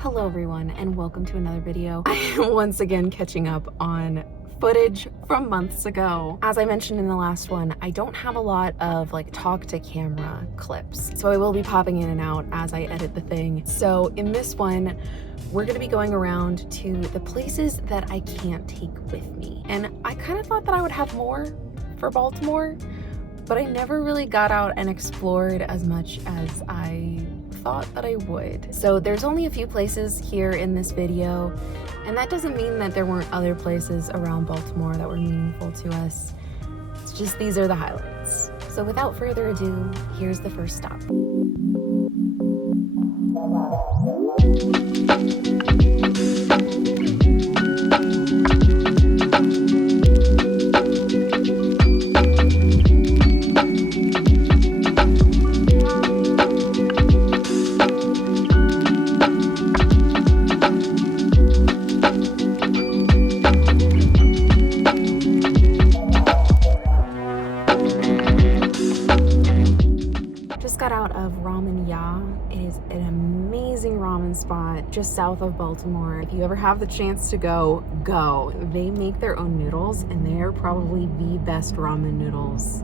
Hello everyone and welcome to another video. I am once again catching up on footage from months ago. As I mentioned in the last one, I don't have a lot of talk to camera clips, so I will be popping in and out as I edit the thing. So in this one, we're gonna be going around to the places that I can't take with me. And I kind of thought that I would have more for Baltimore, but I never really got out and explored as much as I thought that I would. So there's only a few places here in this video, and that doesn't mean that there weren't other places around Baltimore that were meaningful to us. It's just these are the highlights. So without further ado, here's the first stop. Got out of RamenYa. It is an amazing ramen spot just south of Baltimore. If you ever have the chance to go, go. They make their own noodles and they are probably the best ramen noodles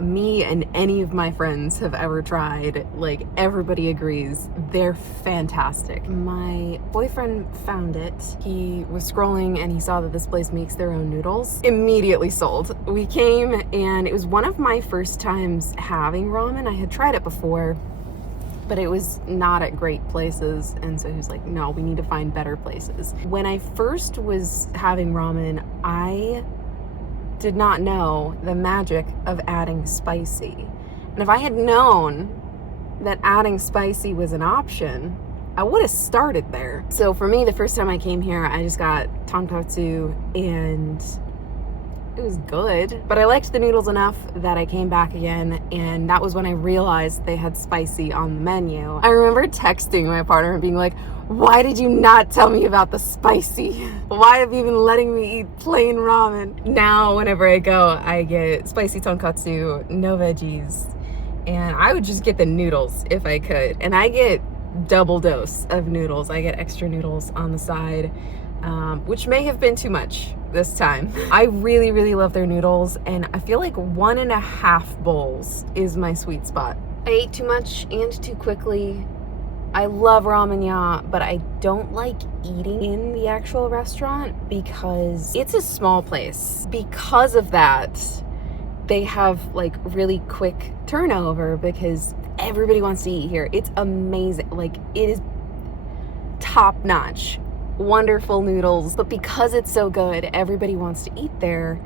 me and any of my friends have ever tried. Like, everybody agrees they're fantastic. My boyfriend found it. He was scrolling and he saw that this place makes their own noodles. Immediately sold. We came and it was one of my first times having ramen. I had tried it before, but it was not at great places, and so he was like, no, we need to find better places. When I first was having ramen, I did not know the magic of adding spicy. And if I had known that adding spicy was an option, I would have started there. So for me, the first time I came here, I just got tonkatsu and it was good. But I liked the noodles enough that I came back again, and that was when I realized they had spicy on the menu. I remember texting my partner and being like, why did you not tell me about the spicy? Why have you been letting me eat plain ramen? Now, whenever I go, I get spicy tonkatsu, no veggies, and I would just get the noodles if I could. And I get double dose of noodles. I get extra noodles on the side, which may have been too much this time. I really, really love their noodles, and I feel like 1.5 bowls is my sweet spot. I ate too much and too quickly. I love RamenYa, but I don't like eating in the actual restaurant because it's a small place. Because of that, they have really quick turnover because everybody wants to eat here. It's amazing. It is top notch, wonderful noodles, but because it's so good, everybody wants to eat there.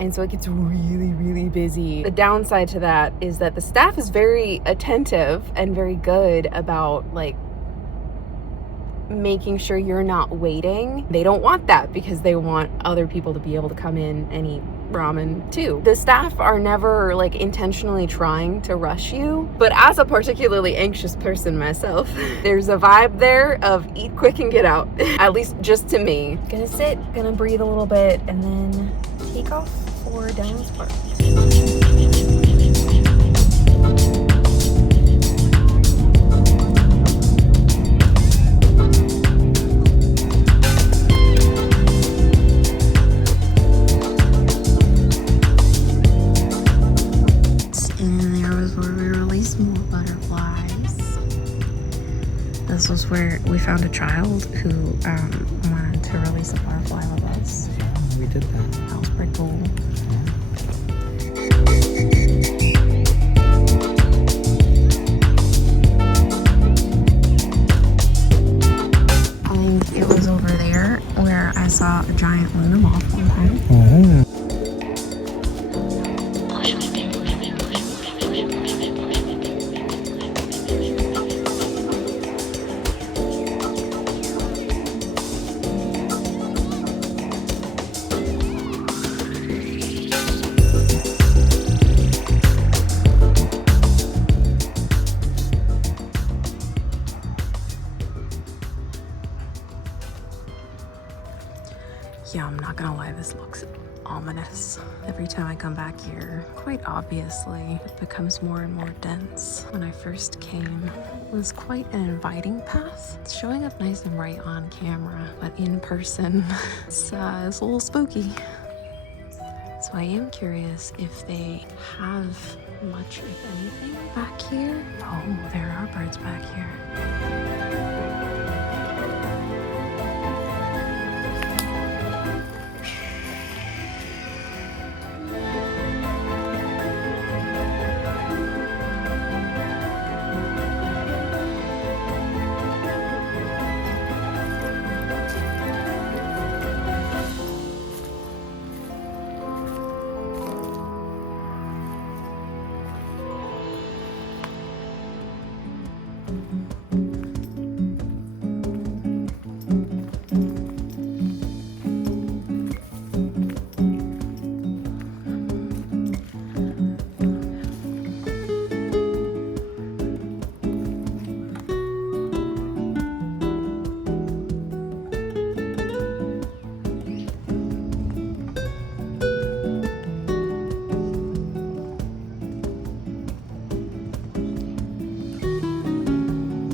And so it gets really, really busy. The downside to that is that the staff is very attentive and very good about making sure you're not waiting. They don't want that because they want other people to be able to come in and eat ramen too. The staff are never intentionally trying to rush you, but as a particularly anxious person myself, there's a vibe there of eat quick and get out. At least just to me. Gonna sit, gonna breathe a little bit, and then take off for Dallas Park. This was where we found a child who wanted to release a butterfly with us. We did that. That was pretty cool. I think it was over there where I saw a giant Luna moth one time. Mm-hmm. Yeah, I'm not gonna lie, this looks ominous. Every time I come back here, quite obviously, it becomes more and more dense. When I first came, it was quite an inviting path. It's showing up nice and bright on camera, but in person, it's a little spooky. So I am curious if they have much, if anything, back here. Oh, there are birds back here.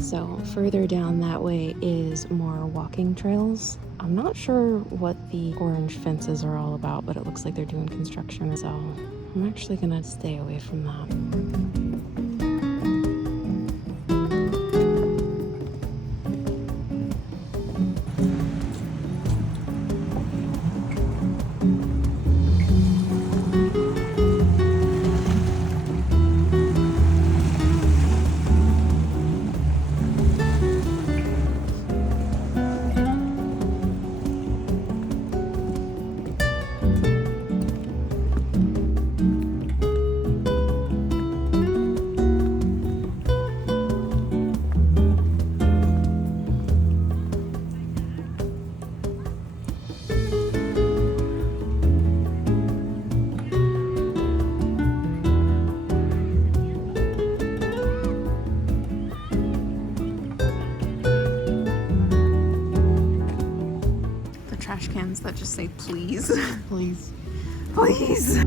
So further down that way is more walking trails. I'm not sure what the orange fences are all about, but it looks like they're doing construction, so I'm actually gonna stay away from that. Trash cans that just say please. Please. Please.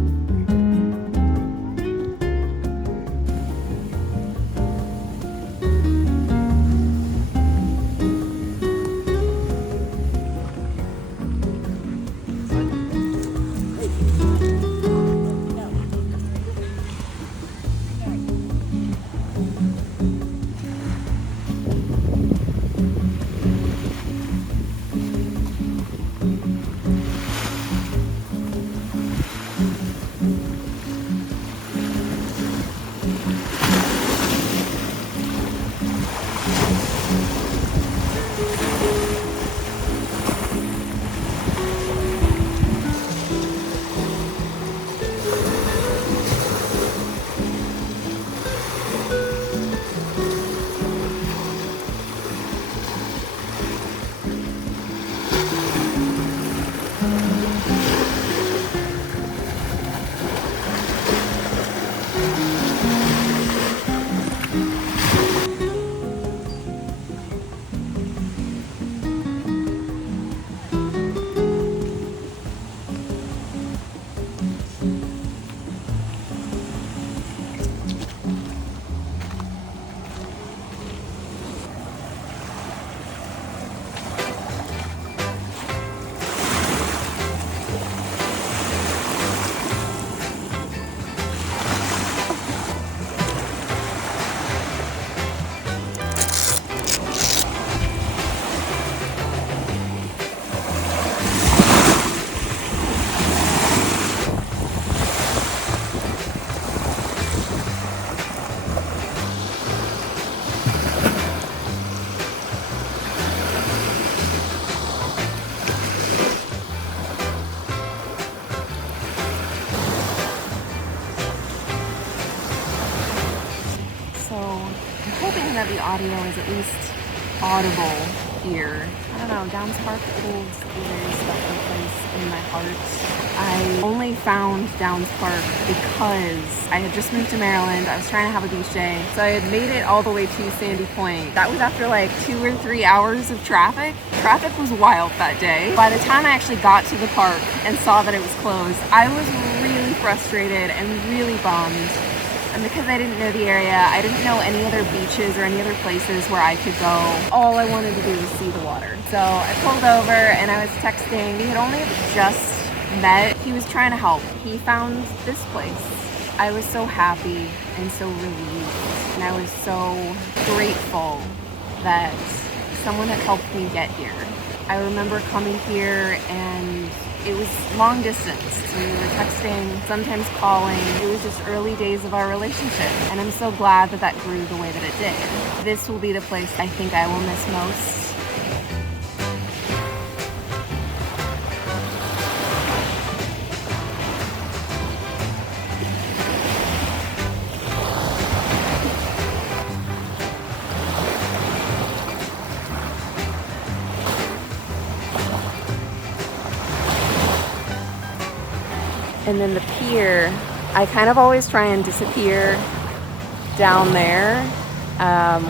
That the audio is at least audible pier. I don't know, Downs Park holds a very special place in my heart. I only found Downs Park because I had just moved to Maryland. I was trying to have a beach day. So I had made it all the way to Sandy Point. That was after like 2 or 3 hours of traffic. Traffic was wild that day. By the time I actually got to the park and saw that it was closed, I was really frustrated and really bummed. And because I didn't know the area, I didn't know any other beaches or any other places where I could go. All I wanted to do was see the water. So I pulled over and I was texting. We had only just met. He was trying to help. He found this place. I was so happy and so relieved. And I was so grateful that someone had helped me get here. I remember coming here and it was long distance. We were texting, sometimes calling. It was just early days of our relationship. And I'm so glad that that grew the way that it did. This will be the place I think I will miss most. And then the pier, I kind of always try and disappear down there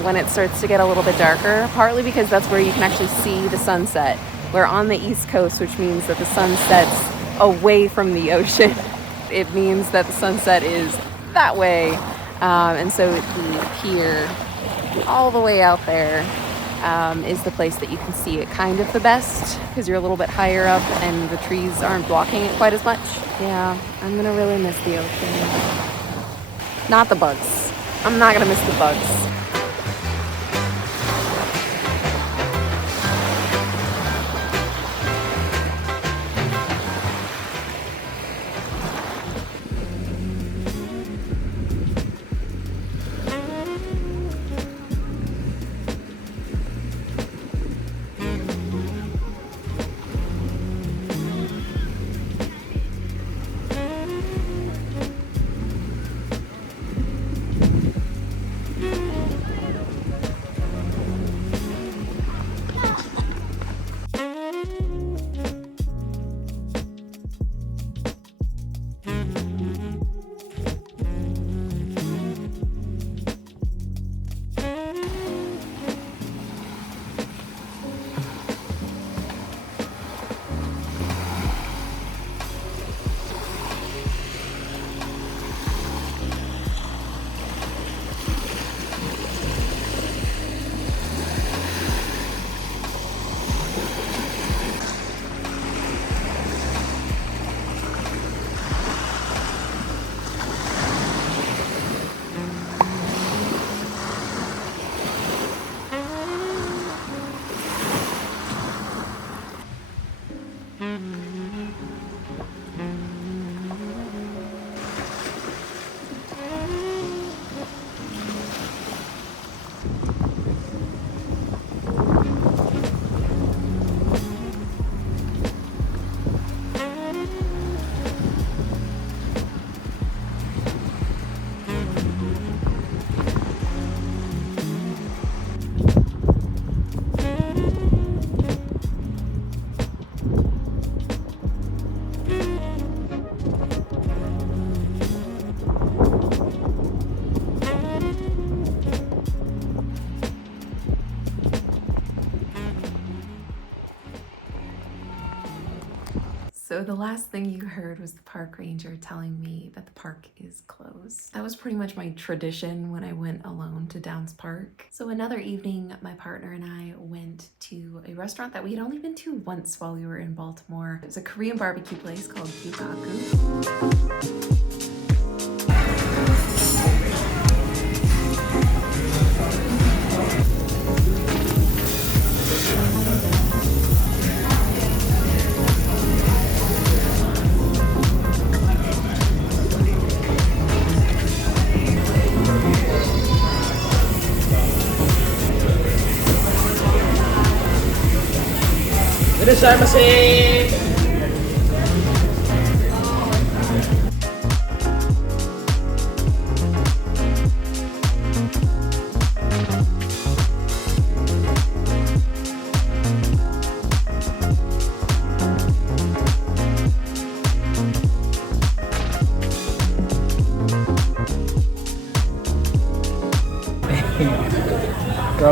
when it starts to get a little bit darker, partly because that's where you can actually see the sunset. We're on the East Coast, which means that the sun sets away from the ocean. It means that the sunset is that way. And so the pier, all the way out there, is the place that you can see it kind of the best because you're a little bit higher up and the trees aren't blocking it quite as much. Yeah, I'm gonna really miss the ocean. Not the bugs. I'm not gonna miss the bugs. So the last thing you heard was the park ranger telling me that the park is closed. That was pretty much my tradition when I went alone to Downs Park. So another evening, my partner and I went to a restaurant that we had only been to once while we were in Baltimore. It was a Korean barbecue place called Gyu Kaku.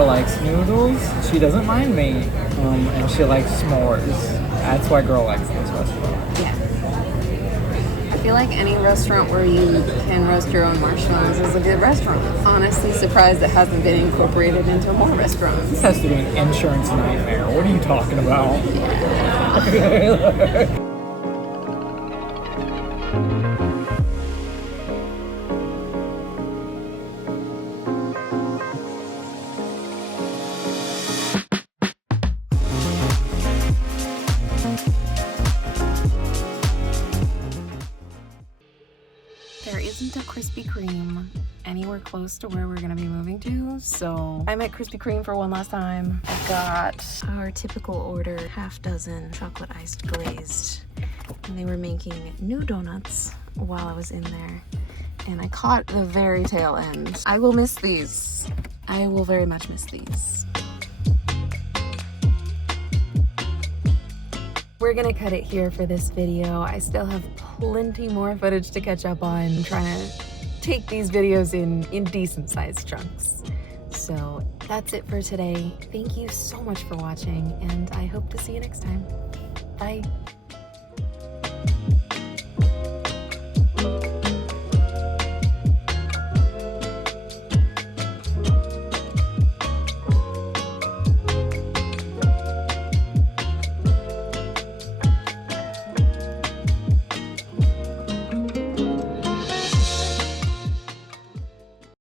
girl likes noodles. She doesn't mind me. And she likes s'mores. That's why girl likes this restaurant. Yeah. I feel like any restaurant where you can roast your own marshmallows is a good restaurant. Honestly surprised it hasn't been incorporated into more restaurants. This has to be an insurance nightmare. What are you talking about? Yeah. There isn't a Krispy Kreme anywhere close to where we're gonna be moving to, so I'm at Krispy Kreme for one last time. I got our typical order, half dozen chocolate iced glazed, and they were making new donuts while I was in there, and I caught the very tail end. I will miss these. I will very much miss these. We're gonna cut it here for this video. I still have plenty more footage to catch up on. I'm trying to take these videos in decent sized chunks. So that's it for today. Thank you so much for watching, and I hope to see you next time. Bye.